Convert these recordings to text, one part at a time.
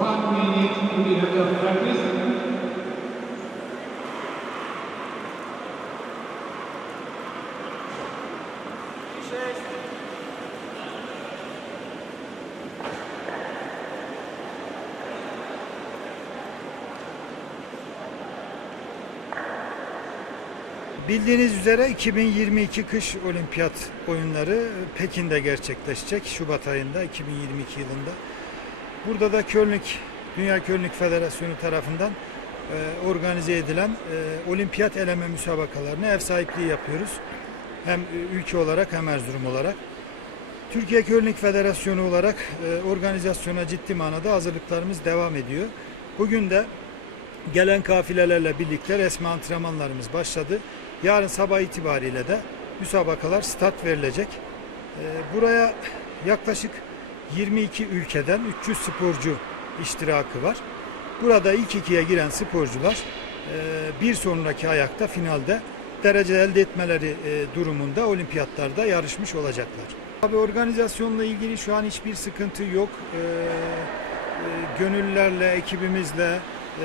End of practice. Bildiğiniz üzere 2022 kış olimpiyat oyunları Pekin'de gerçekleşecek. Şubat ayında 2022 yılında. Burada da Kölnik, Dünya Kölnik Federasyonu tarafından e, organize edilen e, olimpiyat eleme müsabakalarına ev sahipliği yapıyoruz. Hem e, ülke olarak hem Erzurum olarak. Türkiye Kölnik Federasyonu olarak e, organizasyona ciddi manada hazırlıklarımız devam ediyor. Bugün de gelen kafilelerle birlikte resmi antrenmanlarımız başladı. Yarın sabah itibariyle de müsabakalar start verilecek. Ee, Buraya yaklaşık 22 ülkeden 300 sporcu iştirakı var. Burada ilk ikiye giren sporcular e, bir sonraki ayakta finalde derece elde etmeleri e, durumunda olimpiyatlarda yarışmış olacaklar. Tabii organizasyonla ilgili şu an hiçbir sıkıntı yok. E, gönüllülerle, ekibimizle,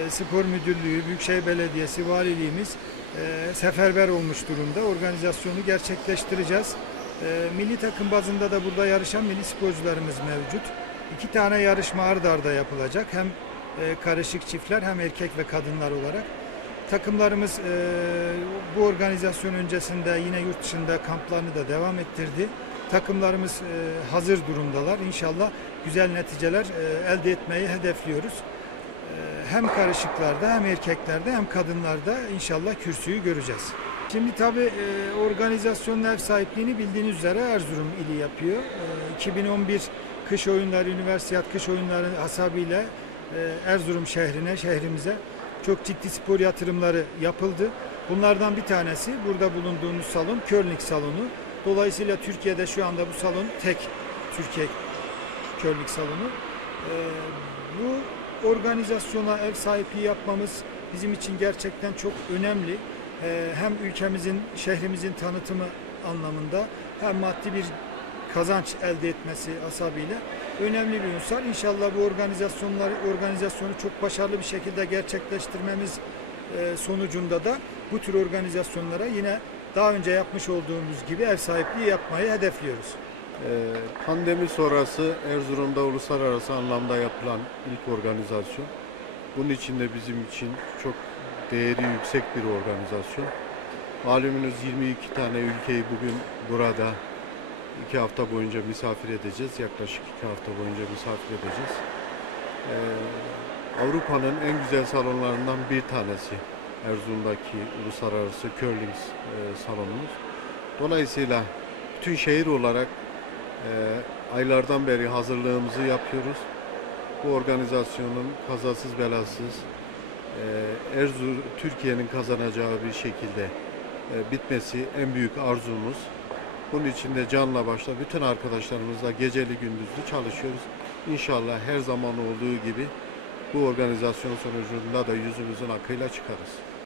spor müdürlüğü, Büyükşehir Belediyesi, valiliğimiz seferber olmuş durumda. Organizasyonu gerçekleştireceğiz. E, milli takım bazında da burada yarışan milli sporcularımız mevcut. İki tane yarışma ard arda yapılacak. Hem e, karışık çiftler hem erkek ve kadınlar olarak. Takımlarımız e, bu organizasyon öncesinde yine yurt dışında kamplarını da devam ettirdi. Takımlarımız e, hazır durumdalar. İnşallah güzel neticeler elde etmeyi hedefliyoruz. Hem karışıklarda hem erkeklerde hem kadınlarda inşallah kürsüyü göreceğiz. Şimdi tabii e, organizasyonun ev sahipliğini bildiğiniz üzere Erzurum ili yapıyor. E, 2011 kış oyunları, üniversiyat kış oyunları hasabıyla e, Erzurum şehrine, şehrimize çok ciddi spor yatırımları yapıldı. Bunlardan bir tanesi burada bulunduğumuz salon Kölnik salonu. Dolayısıyla Türkiye'de şu anda bu salon tek Türkiye Kölnik salonu. Ee, bu organizasyona ev sahipliği yapmamız bizim için gerçekten çok önemli. Ee, hem ülkemizin, şehrimizin tanıtımı anlamında hem maddi bir kazanç elde etmesi asabıyla önemli bir unsur. İnşallah bu organizasyonları organizasyonu çok başarılı bir şekilde gerçekleştirmemiz e, sonucunda da bu tür organizasyonlara yine daha önce yapmış olduğumuz gibi ev sahipliği yapmayı hedefliyoruz. Ee, Pandemi sonrası Erzurum'da uluslararası anlamda yapılan ilk organizasyon. Bunun için de bizim için çok değeri yüksek bir organizasyon. Malumunuz 22 tane ülkeyi bugün burada iki hafta boyunca misafir edeceğiz. Yaklaşık iki hafta boyunca misafir edeceğiz. Ee, Avrupa'nın en güzel salonlarından bir tanesi Erzurum'daki uluslararası curling e, salonumuz. Dolayısıyla bütün şehir olarak e, aylardan beri hazırlığımızı yapıyoruz. Bu organizasyonun kazasız belasız Erzur Türkiye'nin kazanacağı bir şekilde e, bitmesi en büyük arzumuz. Bunun için de canla başla bütün arkadaşlarımızla geceli gündüzlü çalışıyoruz. İnşallah her zaman olduğu gibi bu organizasyon sonucunda da yüzümüzün akıyla çıkarız.